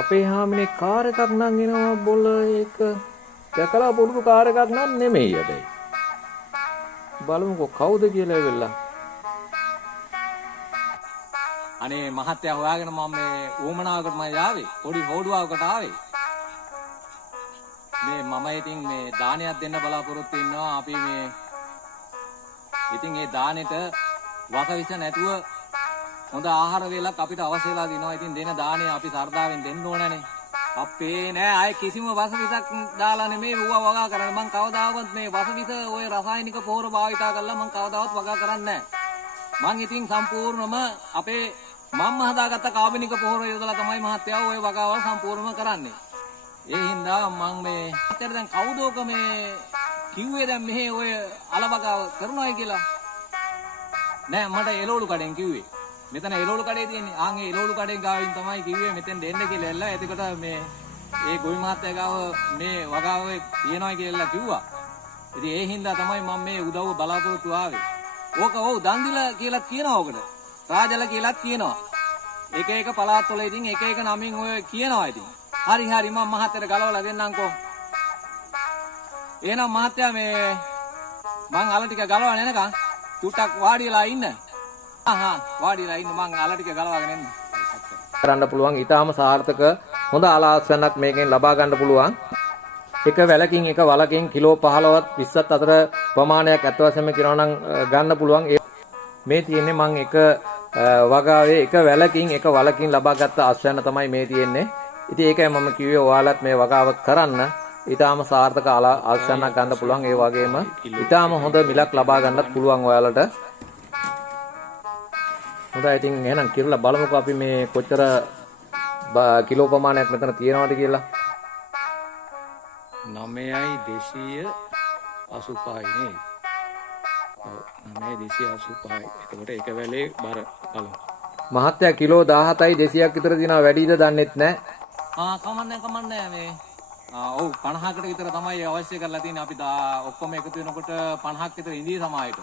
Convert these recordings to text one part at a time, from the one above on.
අපේ හාමිනේ කාර් එකක් නම් එනවා බොල ඒක දැකලා පුරුදු කාර් එකක් නම් නෙමෙයි හැබැයි. බලමුකෝ කවුද කියලා එවෙලා. අනේ මහත්තයා හොයාගෙන මම මේ ඌමනාවකට මම ආවේ. පොඩි හොඩුවාවකට ආවේ. මේ මම ඉතින් මේ දානයක් දෙන්න බලාපොරොත්තු වෙනවා. අපි මේ ඉතින් ඒ දානෙට වසවිස නැතුව හොඳ ආහාර වේලක් අපිට අවශ්‍ය වෙලා දිනවා. ඉතින් දෙන දාණය අපි සර්දාවෙන් දෙන්න ඕනනේ. අපේ නෑ අය කිසිම වසවිසක් දාලා නෙමෙයි ඌව වගා කරන්නේ. මං කවදාවත් මේ වසවිස ඔය රසායනික පොහොර භාවිතා කරලා මං කවදාවත් වගා කරන්නේ නෑ. මං ඉතින් සම්පූර්ණම අපේ මම්ම හදාගත්ත කාබනික පොහොර යොදලා තමයි මහත්තයා ඔය වගාවල් සම්පූර්ණම කරන්නේ. ඒ හින්දා මං මේ ඇත්තට දැන් කවුදෝක මේ කිව්වේ දැන් මෙහෙ ඔය අලවගාව කරනවායි කියලා. නෑ මට එළවලු කඩෙන් කිව්වේ. මෙතන එළවලු කඩේ තියෙන්නේ. ආන් ඒ එළවලු කඩේ ගාවින් තමයි කිව්වේ මෙතෙන් දෙන්න කියලා එල්ල. එතකොට මේ ඒ ගොවි මහත්තයා ගාව මේ වගාවේ තියනවා කියලා කිව්වා. ඉතින් ඒ හින්දා තමයි මම මේ උදව්ව බලාපොරොත්තු ආවේ. ඕක ඔව් දන්දිල කියලා කියනවා ඔකට. රාජල කියලා කියනවා. එක එක පළාත්වල ඉතින් එක එක නමින් ඔය කියනවා ඉතින්. හරි හරි මම මහත්තයාට ගලවලා දෙන්නම්කෝ. එහෙනම් මහත්තයා මේ මං අල ටික ගලවගෙන එනකන් තුට්ටක් වාඩිලා ඉන්න. වාඩිලා ඉන්න මං අල ටික ගලවගෙන එන්න. කරන්න පුළුවන් ඊටාම සාර්ථක හොඳ ආලාසනක් මේකෙන් ලබා ගන්න පුළුවන්. එක වැලකින් එක වලකින් කිලෝ 15ත් 20ත් අතර ප්‍රමාණයක් අත් වශයෙන්ම කියනවා නම් ගන්න පුළුවන්. මේ තියෙන්නේ මං එක වගාවේ එක වැලකින් එක වලකින් ලබාගත් ආශ්‍රයන තමයි මේ තියෙන්නේ. ඉතින් ඒකයි මම කිව්වේ ඔයාලත් මේ වගාව කරන්න. ඊටාම සාර්ථක ආශ්‍රයනක් ගන්න පුළුවන්. ඒ වගේම ඊටාම හොඳ මිලක් ලබා ගන්නත් පුළුවන් ඔයාලට. හොඳයි ඉතින් එහෙනම් කිරලා බලමුකෝ අපි මේ කොච්චර කිලෝ ප්‍රමාණයක් මෙතන තියෙනවද කියලා. 9,285යි නේ. ඔව් 9,285යි. එතකොට එක වැලේ බර බලමු. මහත්තයා කිලෝ 17යි 200ක් විතර දිනවා වැඩිද දන්නෙත් නැහැ. කමන්නේ මේ ඔව් 50කට විතර තමයි අවශ්‍ය කරලා තියෙන්නේ. අපි ඔක්කොම එකතු වෙනකොට 50ක් විතර ඉඳී සමායට.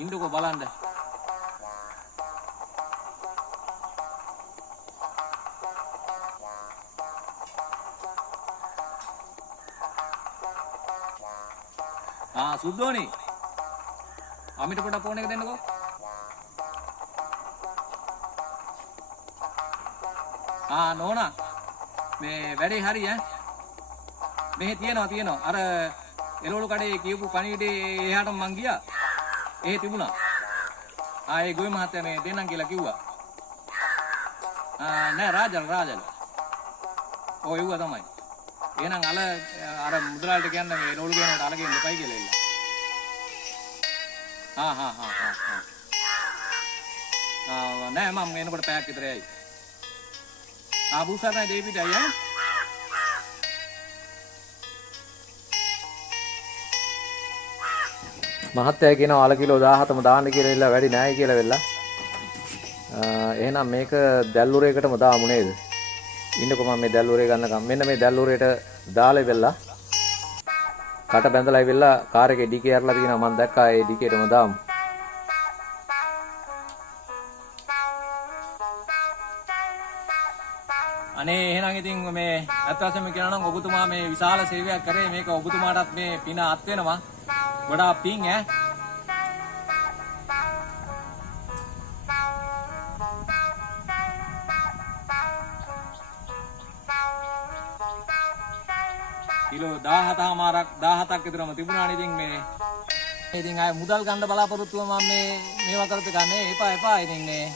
ඉන්නකෝ බලන්න. සුද්දෝනි. අමිට පොඩක් ෆෝන් එක දෙන්නකෝ. නෝනා. මේ වැඩේ හරි ඈ. මෙහෙ තියෙනවා. අර එළවලු කඩේ කියපු පණිවිඩේ එහාට මං ගියා. ඒ තිබුණා. ඒ ගොවි මහත්තයා මේ දෙන්නම් කියලා කිව්වා. නෑ රාජල. ඔය යුවා තමයි. එහෙනම් අර මුදලාලට කියන්න මේ එළවලු ගේනකොට අල ගේන්න එපයි කියලා එල්ල. නෑ මම එනකොට පැයක් විතර යයි. බුසරණයි දෙවිඩයි ඈ. මහත්තයා කියනවා අල කිලෝ 17ම දාන්න කියලා ඉල්ල වැඩි නෑ කියලා වෙලා. එහෙනම් මේක දැල්ලුරේකටම දාමු නේද? ඉන්නකො මම මේ දැල්ලුරේ ගන්නකම් මෙන්න මේ දැල්ලුරේට දාලා ඉවලා. කට බැඳලා ඉවලා කාර් එකේ ඩිකේ අරලා තියෙනවා මම දැක්කා ඒ ඩිකේටම දාමු. අනේ එහෙනම් ඉතින් මේ අත්වශයෙන්ම කියනවා නම් ඔබතුමා මේ විශාල සේවයක් කරේ. මේක ඔබතුමාටත් මේ පින අත් වෙනවා. ගොඩාක් පිං ඈ. කිලෝ 17ක් විතරම තිබුණානේ. ඉතින් මේ ඉතින් ආය මුදල් ගන්න බලාපොරොත්තුව මම මේවා කරපු එක නේ. එපා ඉතින් මේ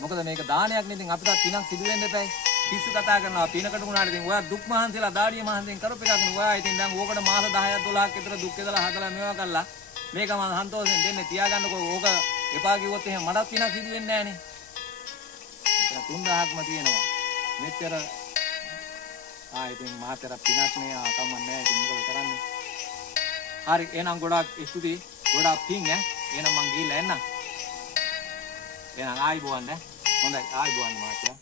මොකද මේක දානයක් නේ. ඉතින් අපිට පිනක් සිදු වෙන්න එපායි. පිස්සු කතා කරනවා පිනකට උනාට. ඉතින් ඔයා දුක් මහන්සියලා දාඩිය මහන්සියෙන් කරපු එකක් නේ. ඔයා ඉතින් දැන් ඕකට මාස 10ක් 12ක් විතර දුක් වෙදලා හදලා මේවා කරලා මේක මම සන්තෝෂෙන් දෙන්නේ. තියාගන්නකෝ. ඕක එපා කිව්වොත් එහෙම මටත් පිනක් සිදු වෙන්නේ නැහැ නේ. ඒක 3000ක්ම තියෙනවා. මෙච්චර ඉතින් මහතර පිනක් නේ. කමන්නේ. ඉතින් මොකද කරන්නේ? හරි එහෙනම් ගොඩාක් ස්තුතියි. ගොඩාක් පිං ඈ. එහෙනම් මං ගිහිල්ලා එන්නම්. එහෙනම් ආයිබෝවන් ඈ. හොඳයි ආයිබෝවන් මහත්තයා.